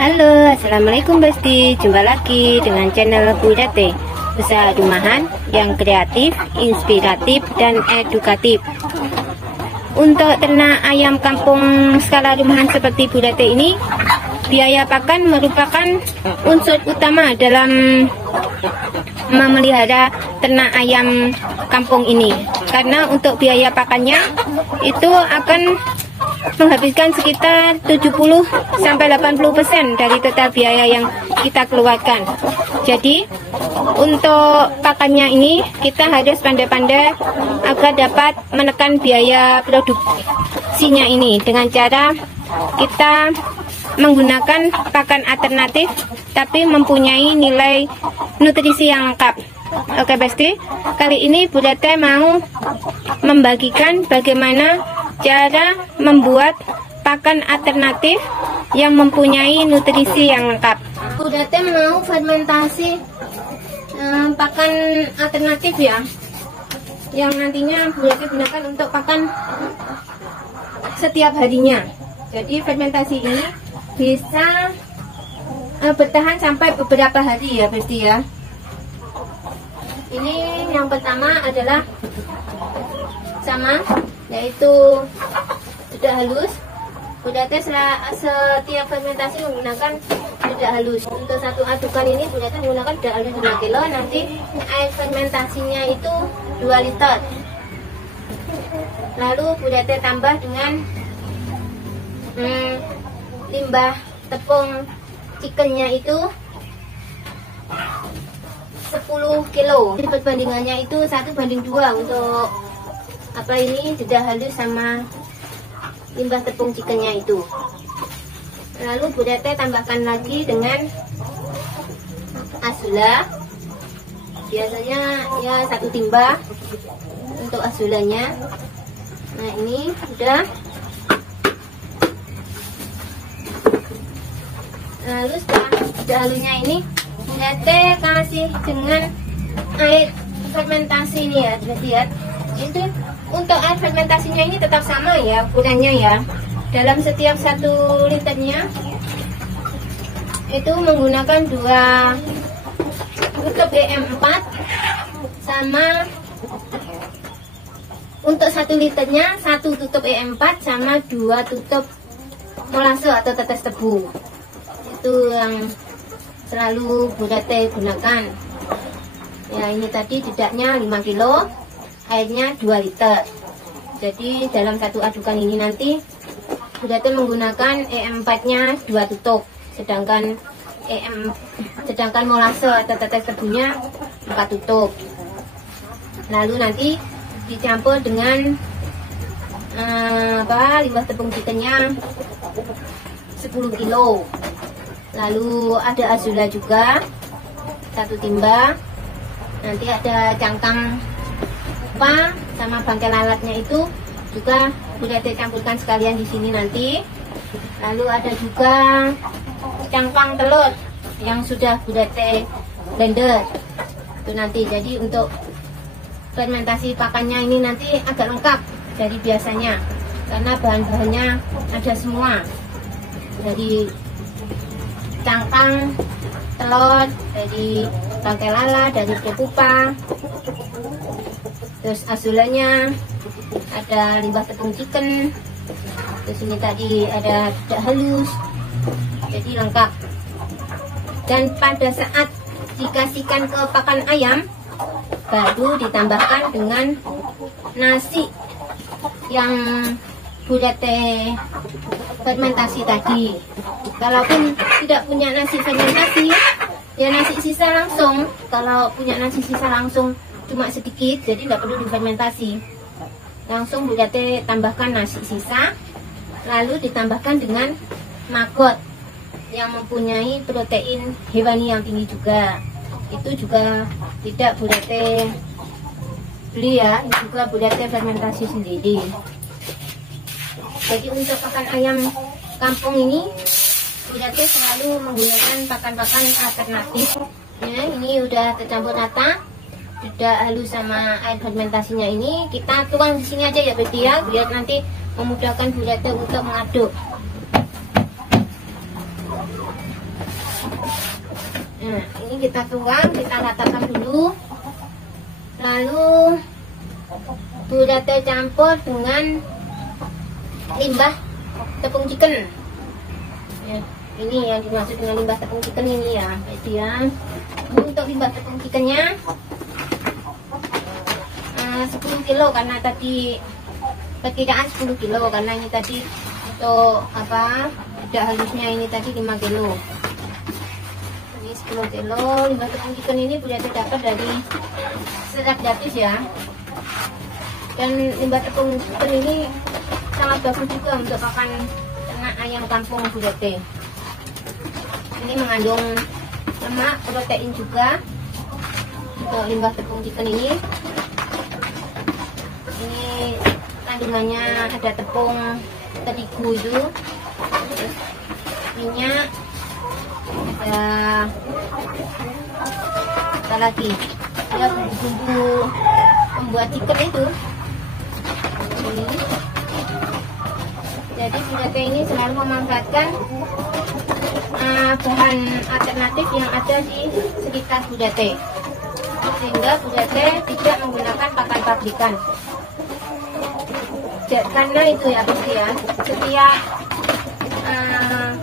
Halo, assalamualaikum Besti. Jumpa lagi dengan channel Bu Date, usaha rumahan yang kreatif, inspiratif, dan edukatif. Untuk ternak ayam kampung skala rumahan seperti Bu Date ini, biaya pakan merupakan unsur utama dalam memelihara ternak ayam kampung ini. Karena untuk biaya pakannya itu akan menghabiskan sekitar 70-80% dari total biaya yang kita keluarkan. Jadi untuk pakannya ini kita harus pandai-pandai agar dapat menekan biaya produksinya ini dengan cara kita menggunakan pakan alternatif tapi mempunyai nilai nutrisi yang lengkap. Oke Besti, kali ini Bu Date mau membagikan bagaimana cara membuat pakan alternatif yang mempunyai nutrisi yang lengkap. Bu Date mau fermentasi pakan alternatif ya, yang nantinya Bu Date gunakan untuk pakan setiap harinya. Jadi fermentasi ini bisa bertahan sampai beberapa hari ya Besti ya. Ini yang pertama adalah sama, yaitu sudah halus. Bu Date setiap fermentasi menggunakan sudah halus. Untuk satu adukan ini Bu Date menggunakan sudah halus 5 kilo. Nanti air fermentasinya itu 2 liter. Lalu Bu Date tambah dengan limbah tepung chickennya itu 10 kilo. Jadi perbandingannya itu 1:2 untuk apa ini sudah halus sama limbah tepung chickennya itu. Lalu Bu Date tambahkan lagi dengan azula, biasanya ya 1 timba untuk azulanya. Nah ini udah. Lalu setelah halusnya ini Bu Date kasih dengan air fermentasi ini ya, lihat. Itu untuk air fermentasinya ini tetap sama ya ukurannya ya. Dalam setiap 1 liternya itu menggunakan 2 tutup EM4 sama untuk 1 liternya 1 tutup EM4 sama 2 tutup molase atau tetes tebu. Itu yang selalu Bu Date gunakan. Ya ini tadi tidaknya 5 kilo. Airnya 2 liter. Jadi dalam satu adukan ini nanti Bu Date menggunakan EM4-nya 2 tutup, sedangkan molase atau tetes tebunya 4 tutup. Lalu nanti dicampur dengan limbah tepung chickennya 10 kilo. Lalu ada azula juga 1 timba. Nanti ada cangkang sama bangkai lalatnya itu juga Bu Date campurkan sekalian di sini nanti. Lalu ada juga cangkang telur yang sudah Bu Date blender itu nanti. Jadi untuk fermentasi pakannya ini nanti agak lengkap dari biasanya karena bahan-bahannya ada semua, dari cangkang telur, dari bangkai lalat, dari pupa. Terus azulanya, ada limbah tepung chicken. Terus ini tadi ada tidak halus. Jadi lengkap. Dan pada saat dikasihkan ke pakan ayam, baru ditambahkan dengan nasi yang Bu Date fermentasi tadi. Kalaupun tidak punya nasi fermentasi, ya nasi sisa langsung. Kalau punya nasi sisa langsung cuma sedikit, jadi tidak perlu difermentasi. Langsung Bu Date tambahkan nasi sisa, lalu ditambahkan dengan maggot yang mempunyai protein hewani yang tinggi juga. Itu juga tidak Bu Date beli ya, ini juga Bu Date fermentasi sendiri. Jadi untuk pakan ayam kampung ini Bu Date selalu menggunakan pakan-pakan alternatif. Ya, ini udah tercampur rata. Sudah halus sama air fermentasinya ini, kita tuang di sini aja ya Besti ya, biar nanti memudahkan Bu Date untuk mengaduk. Nah, ini kita tuang, kita ratakan dulu. Lalu budate campur dengan limbah tepung chicken. Ya, ini yang dimaksud dengan limbah tepung chicken ini ya, ini untuk limbah tepung chickennya 10 kilo karena tadi perkiraan 10 kilo karena ini tadi untuk apa tidak halusnya ini tadi 5 kilo. Ini 10 kilo limbah tepung chicken ini boleh dapat dari serat gratis ya. Dan limbah tepung chicken ini sangat bagus juga untuk pakan ternak ayam kampung budate. Ini mengandung lemak, protein juga untuk limbah tepung chicken ini. Ini kandungannya ada tepung terigu itu, terus minyak, ada apa lagi? Ada bumbu pembuat chicken itu. Ini. Jadi budate ini selalu memanfaatkan bahan alternatif yang ada di sekitar budate, sehingga budate tidak menggunakan pakan pabrikan. Karena itu ya pasti ya, setiap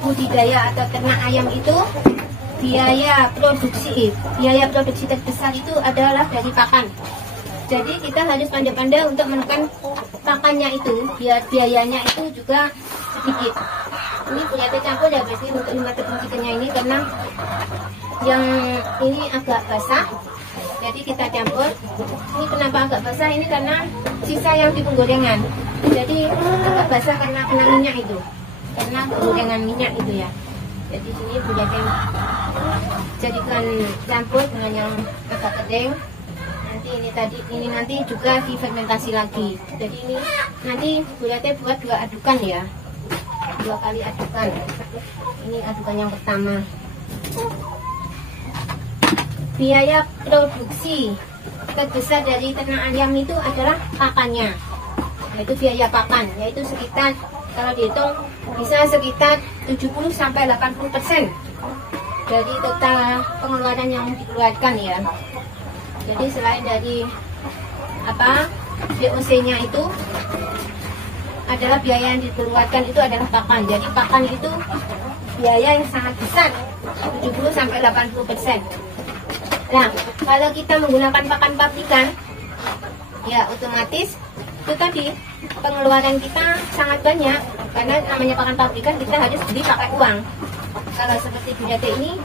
budidaya atau ternak ayam itu biaya produksi terbesar itu adalah dari pakan. Jadi kita harus pandai-pandai untuk menekan pakannya itu, biar biayanya itu juga sedikit. Ini budate campur ya berarti untuk limbah tepung chickennya ini, karena yang ini agak basah. Jadi kita campur. Ini kenapa agak basah? Ini karena sisa yang di penggorengan. Jadi agak basah karena kena minyak itu, karena penggorengan minyak itu ya. Jadi sini budate jadikan campur dengan yang agak kering. Ini nanti juga difermentasi lagi. Jadi ini nanti budate buat 2 adukan ya, 2 kali adukan. Ini adukan yang pertama. Biaya produksi terbesar dari ternak ayam itu adalah pakannya, yaitu biaya pakan, yaitu sekitar kalau dihitung bisa sekitar 70-80% dari total pengeluaran yang dikeluarkan ya. Jadi selain dari VOC-nya itu adalah biaya yang dikeluarkan itu adalah pakan. Jadi pakan itu biaya yang sangat besar, 70-80%. Nah, kalau kita menggunakan pakan pabrikan, ya otomatis itu tadi pengeluaran kita sangat banyak, karena namanya pakan pabrikan kita harus beli pakai uang. Kalau seperti budate ini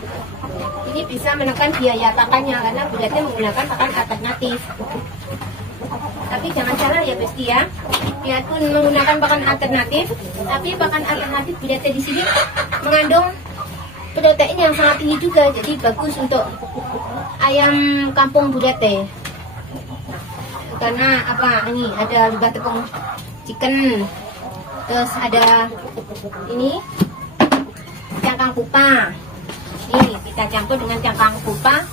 bisa menekan biaya pakannya karena budate menggunakan pakan alternatif. Tapi jangan salah ya pasti ya, biarpun menggunakan pakan alternatif, tapi pakan alternatif budate di sini mengandung protein yang sangat tinggi juga, jadi bagus untuk ayam kampung budate. Karena ini ada limbah tepung chicken, terus ada ini cangkang pupa. Ini kita campur dengan cangkang pupa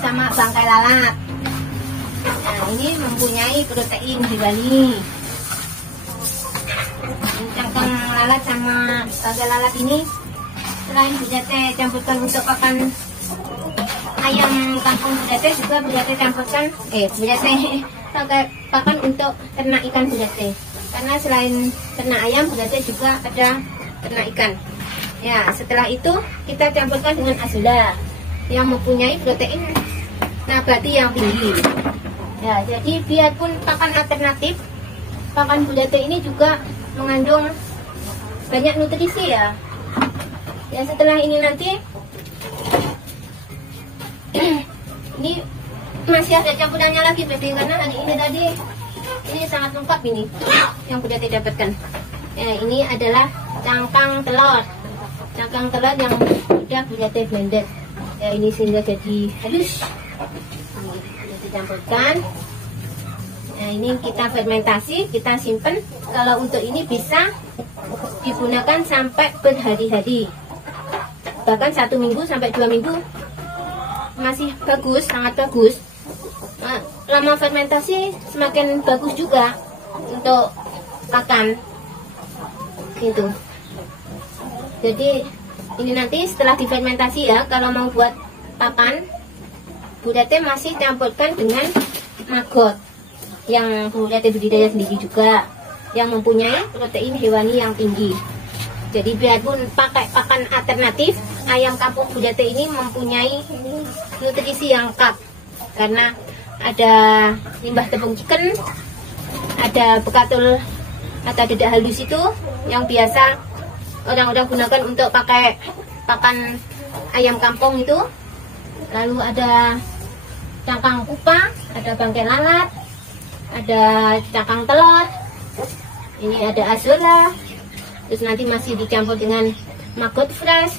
sama bangkai lalat. Nah, ini mempunyai protein hewani. Cangkang lalat sama bangkai lalat ini selain budate campurkan untuk pakan ayam kampung budate, juga budate campurkan budate pakan untuk ternak ikan budate. Karena selain ternak ayam, budate juga ada ternak ikan. Ya, setelah itu kita campurkan dengan azolla yang mempunyai protein nabati yang tinggi. Ya, jadi biarpun pakan alternatif, pakan budate ini juga mengandung banyak nutrisi ya. Ya, setelah ini nanti ini masih ada campurannya lagi berarti, karena hari ini tadi ini sangat lengkap ini yang budate dapatkan. Ya, ini adalah cangkang telur yang sudah budate blender. Ya, ini sehingga jadi halus. Ini dicampurkan. Nah, ini kita fermentasi, kita simpan. Kalau untuk ini bisa digunakan sampai berhari-hari, bahkan 1 minggu sampai 2 minggu masih bagus, sangat bagus. Nah, lama fermentasi semakin bagus juga untuk pakan itu. Jadi Ini nanti setelah difermentasi ya, kalau mau buat pakan, Bu Tete masih campurkan dengan maggot yang Bu Tete budidaya sendiri juga, yang mempunyai protein hewani yang tinggi. Jadi biarpun pakai pakan alternatif, ayam kampung Bu Tete ini mempunyai nutrisi yang lengkap, karena ada limbah tepung chicken, ada bekatul atau dedak halus itu yang biasa orang-orang gunakan untuk pakai pakan ayam kampung itu. Lalu ada cangkang kupa, ada bangkai lalat, ada cangkang telur, ini ada azolla, terus nanti masih dicampur dengan maggot fresh.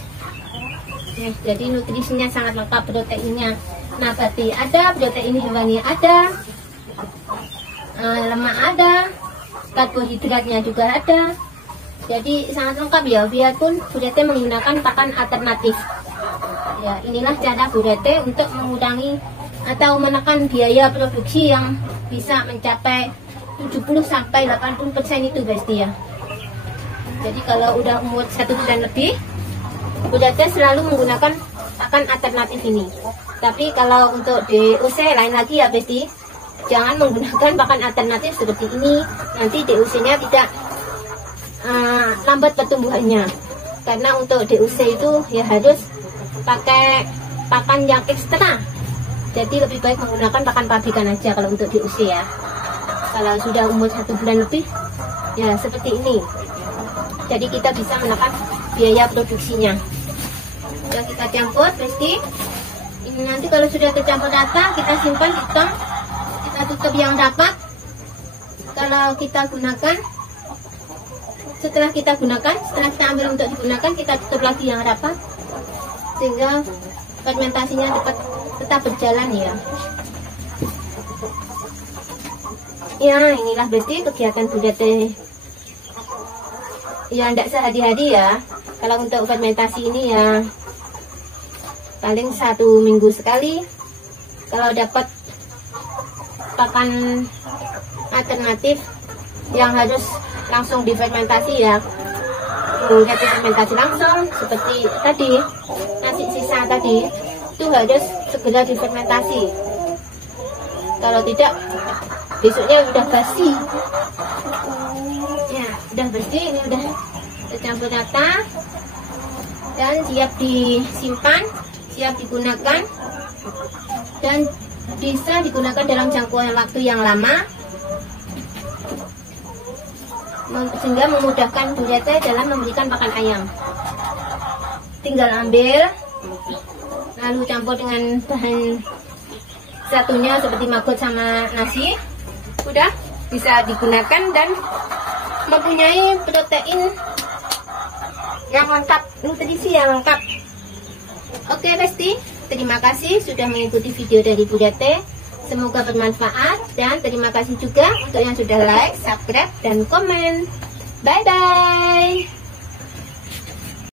Jadi nutrisinya sangat lengkap, proteinnya nabati ada, protein hewani ada, lemak ada, karbohidratnya juga ada. Jadi sangat lengkap ya, biarpun Bu Tete menggunakan pakan alternatif. Ya, inilah cara Bu Tete untuk mengurangi atau menekan biaya produksi yang bisa mencapai 70-80% itu pasti ya. Jadi kalau udah umur 1 bulan lebih, Bu Tete selalu menggunakan pakan alternatif ini. Tapi kalau untuk DOC lain lagi ya pasti, jangan menggunakan pakan alternatif seperti ini. Nanti DOC-nya tidak lambat pertumbuhannya, karena untuk DOC itu ya harus pakai pakan yang ekstra. Jadi lebih baik menggunakan pakan pabrikan aja kalau untuk DOC ya. Kalau sudah umur 1 bulan lebih ya seperti ini. Jadi kita bisa menekan biaya produksinya. Sudah kita campur pasti. Ini nanti kalau sudah tercampur rata, kita simpan di tong, kita tutup yang rapat. Kalau kita gunakan, setelah kita ambil untuk digunakan, kita tutup lagi yang rapat sehingga fermentasinya tetap berjalan ya. Ya, inilah berarti kegiatan Bu Tete ya, tidak sehari-hari ya. Kalau untuk fermentasi ini ya paling 1 minggu sekali. Kalau dapat pakan alternatif yang harus langsung difermentasi ya, Bu Tete fermentasi langsung seperti tadi, nasi sisa tadi itu harus segera difermentasi. Kalau tidak, besoknya udah basi. Ya, udah bersih, ini udah tercampur rata dan siap disimpan, siap digunakan, dan bisa digunakan dalam jangkauan waktu yang lama, sehingga memudahkan Bu Tete dalam memberikan pakan ayam. Tinggal ambil, lalu campur dengan bahan satunya seperti maggot sama nasi, udah bisa digunakan dan mempunyai protein yang lengkap, nutrisi yang lengkap. Oke Besti, terima kasih sudah mengikuti video dari Bu Tete. Semoga bermanfaat, dan terima kasih juga untuk yang sudah like, subscribe, dan komen. Bye bye.